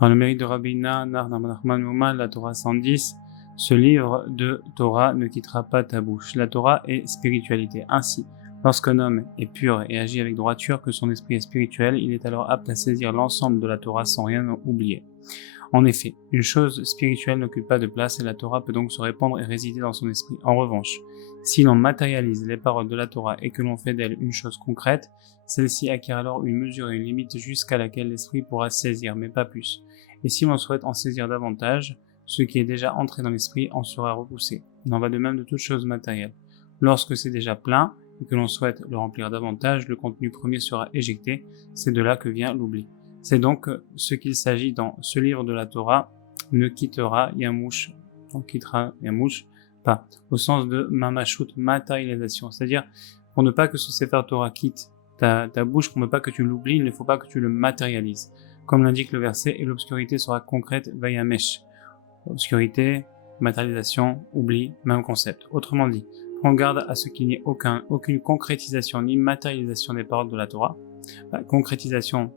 Dans le mérite de Rabbi Nachman Ouma, la Torah 110, ce livre de Torah ne quittera pas ta bouche. La Torah est spiritualité. Ainsi, lorsqu'un homme est pur et agit avec droiture, que son esprit est spirituel, il est alors apte à saisir l'ensemble de la Torah sans rien oublier. En effet, une chose spirituelle n'occupe pas de place et la Torah peut donc se répandre et résider dans son esprit. En revanche, si l'on matérialise les paroles de la Torah et que l'on fait d'elle une chose concrète, celle-ci acquiert alors une mesure et une limite jusqu'à laquelle l'esprit pourra saisir, mais pas plus. Et si l'on souhaite en saisir davantage, ce qui est déjà entré dans l'esprit en sera repoussé. Il en va de même de toute chose matérielle. Lorsque c'est déjà plein et que l'on souhaite le remplir davantage, le contenu premier sera éjecté, c'est de là que vient l'oubli. C'est donc ce qu'il s'agit dans ce livre de la Torah, ne quittera Yamouche, on quittera Yamouche pas, au sens de mamashut, matérialisation, c'est-à-dire pour ne pas que ce Sefer Torah quitte ta bouche, pour ne pas que tu l'oublies, il ne faut pas que tu le matérialises. Comme l'indique le verset, et l'obscurité sera concrète, vayamesh. Obscurité, matérialisation, oubli, même concept. Autrement dit, prends garde à ce qu'il n'y ait aucune concrétisation ni matérialisation des paroles de la Torah. La concrétisation,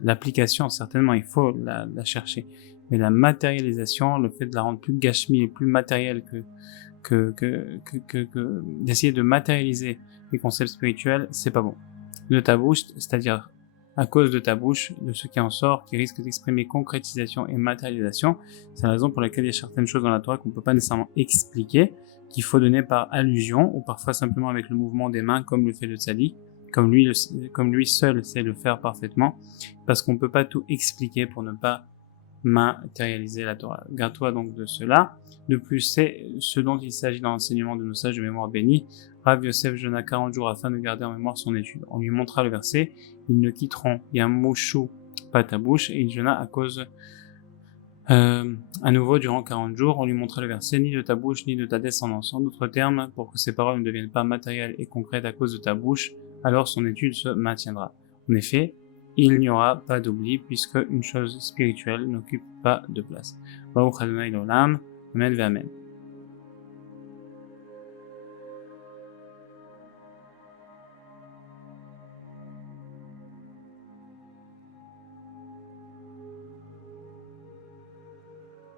l'application, certainement, il faut la chercher. Mais la matérialisation, le fait de la rendre plus gashmi et plus matérielle d'essayer de matérialiser les concepts spirituels, c'est pas bon. De ta bouche, c'est-à-dire à cause de ta bouche, de ce qui en sort, qui risque d'exprimer concrétisation et matérialisation. C'est la raison pour laquelle il y a certaines choses dans la Torah qu'on ne peut pas nécessairement expliquer, qu'il faut donner par allusion, ou parfois simplement avec le mouvement des mains, comme le fait le tzaddik, comme lui seul sait le faire parfaitement, parce qu'on ne peut pas tout expliquer pour ne pas matérialiser la Torah. Garde-toi donc de cela. De plus, c'est ce dont il s'agit dans l'enseignement de nos sages de mémoire bénis. Rav Yosef jeûna 40 jours afin de garder en mémoire son étude. On lui montra le verset, ils ne quitteront Yamouchou pas ta bouche, et il jeûna à cause à nouveau durant 40 jours. On lui montra le verset, ni de ta bouche, ni de ta descendance. En d'autres termes, pour que ces paroles ne deviennent pas matérielles et concrètes à cause de ta bouche, alors son étude se maintiendra. En effet, il n'y aura pas d'oubli puisque une chose spirituelle n'occupe pas de place. Baruch Adonai l'olam, Amen ve Amen.